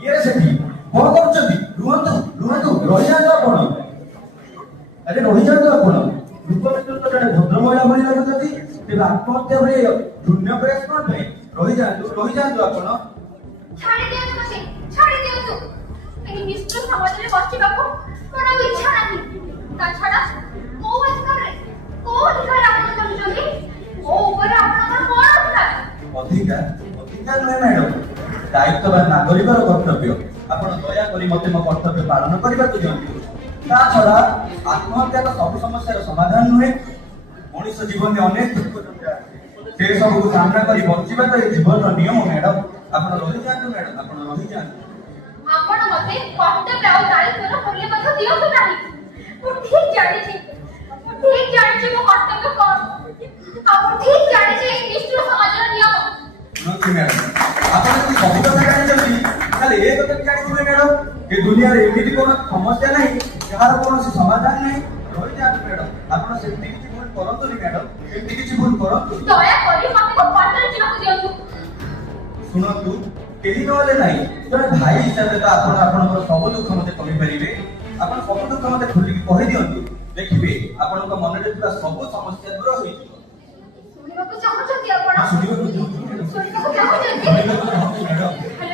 ये सेठी कौन କରୁଛନ୍ତି ରୁହନ୍ତୁ ରୁହନ୍ତୁ ରହିଯାନ୍ତୁ ଆପଣ अरे ରହିଯାନ୍ତୁ ଆପଣ ଲୋକମିତ୍ର ତ ଜଣେ ଭଦ୍ର ମହିଳା ଭଳି ଲାଗୁଛନ୍ତି ତେବେ ଆତ୍ମହତ୍ୟା ଭଳି ଶୂନ୍ୟ ପ୍ରୟାସ କଣ ପାଇଁ ରହିଯାନ୍ତୁ ଆପଣ ଛାଡ଼ି ଦିଅନ୍ତୁ ମୋତେ ଛାଡ଼ି ଦିଅନ୍ତୁ ଏହି ନିଷ୍ଠୁର ସମାଜରେ ବସିବାକୁ ମୋର ଆଉ ଇଚ୍ଛା ନାହିଁ ତା ଛଡ଼ା କୋଉ ଅଧିକାର ଆପଣ କରୁଛନ୍ତି ମୋ ଉପରେ ଆପଣଙ୍କର କଣ ଅଧିକାର ଅଧିକାର ନୁହେଁ ମ୍ୟାଡମ ଦାୟିତ୍ୱବାନ ନାଗରିକର କର୍ତ୍ତବ୍ୟ ଆପଣ ଦୟାକରି ମତେ ମୋ କର୍ତ୍ତବ୍ୟ ପାଳନ କରିବାକୁ ଦିଅନ୍ତୁ ତା ଛଡ଼ା ଆତ୍ମହତ୍ୟା ତ ସବୁ ସମସ୍ୟାର ସମାଧାନ ନୁହେଁ ମଣିଷ ଜୀବନରେ ଅନେକ ଦୁଃଖ ସେ ସବୁକୁ ସାମ୍ନା କରି ବଞ୍ଚିବା ତ ଏ ଜୀବନର ନିୟମ ମ୍ୟାଡମ ଆପଣ ରହିଯାଆନ୍ତୁ ମ୍ୟାଡମ ଆପଣ ରହିଯାଆନ୍ତୁ ଆପଣ ମତେ କର୍ତ୍ତବ୍ୟ ଆଉ ଦାୟିତ୍ୱର ମୂଲ୍ୟ ମଧ୍ୟ ଦିଅନ୍ତୁ ନାହିଁ ମୁଁ ଠିକ ଜାଣିଛି ମୋ କର୍ତ୍ତବ୍ୟ କଣ ଆଉ ମୁଁ ଠିକ ଜାଣିଛି ଏହି ନିଷ୍ଠୁର ସମାଜର ନିୟମ ଶୁଣନ୍ତୁ ମ୍ୟାଡମ ଆପଣ ଯଦି ସବୁ କଥା ଜାଣିଛନ୍ତି ତାହେଲେ ଏ କଥା ବି ଜାଣିଥିବେ ମ୍ୟାଡମ ଏ ଦୁନିଆରେ ଏମିତି କୌଣସି ସମସ୍ୟା ନାହିଁ ଯାହାର କୌଣସି ସମାଧାନ ନାହିଁ ରହିଯାଆନ୍ତୁ ମ୍ୟାଡମ ଆପଣ ସେମିତି କିଛି ଭୁଲ କରନ୍ତୁନି ମ୍ୟାଡମ ଏମିତି କିଛି ଭୁଲ କରନ୍ତୁ ଦୟାକରି ମତେ ମୋ ବାଟରେ ଯିବାକୁ ଦିଅନ୍ତୁ ଶୁଣନ୍ତୁ କେହି ନହେଲେ ନାହିଁ ଜଣେ ଭାଇ ହିସାବରେ ତ ଆପଣ ଆପଣଙ୍କର ସବୁ ଦୁଃଖ ମତେ କହିପାରିବେ ଆପଣ ସବୁ ଦୁଃଖ ମତେ ଖୋଲିକି କହିଦିଅନ୍ତୁ ଦେଖିବେ ଆପଣଙ୍କ ମନରେ ଥିବା ସବୁ ସମସ୍ୟା ଦୂର ହୋଇଯିବ ଶୁଣିବାକୁ ଚାହୁଁଛନ୍ତି ଆପଣ ଶୁଣିବାକୁ ଚାହୁଁଛୁ ମ୍ୟାଡମ ଶୁଣିବାକୁ ଚାହୁଁଛନ୍ତି ମ୍ୟାଡମ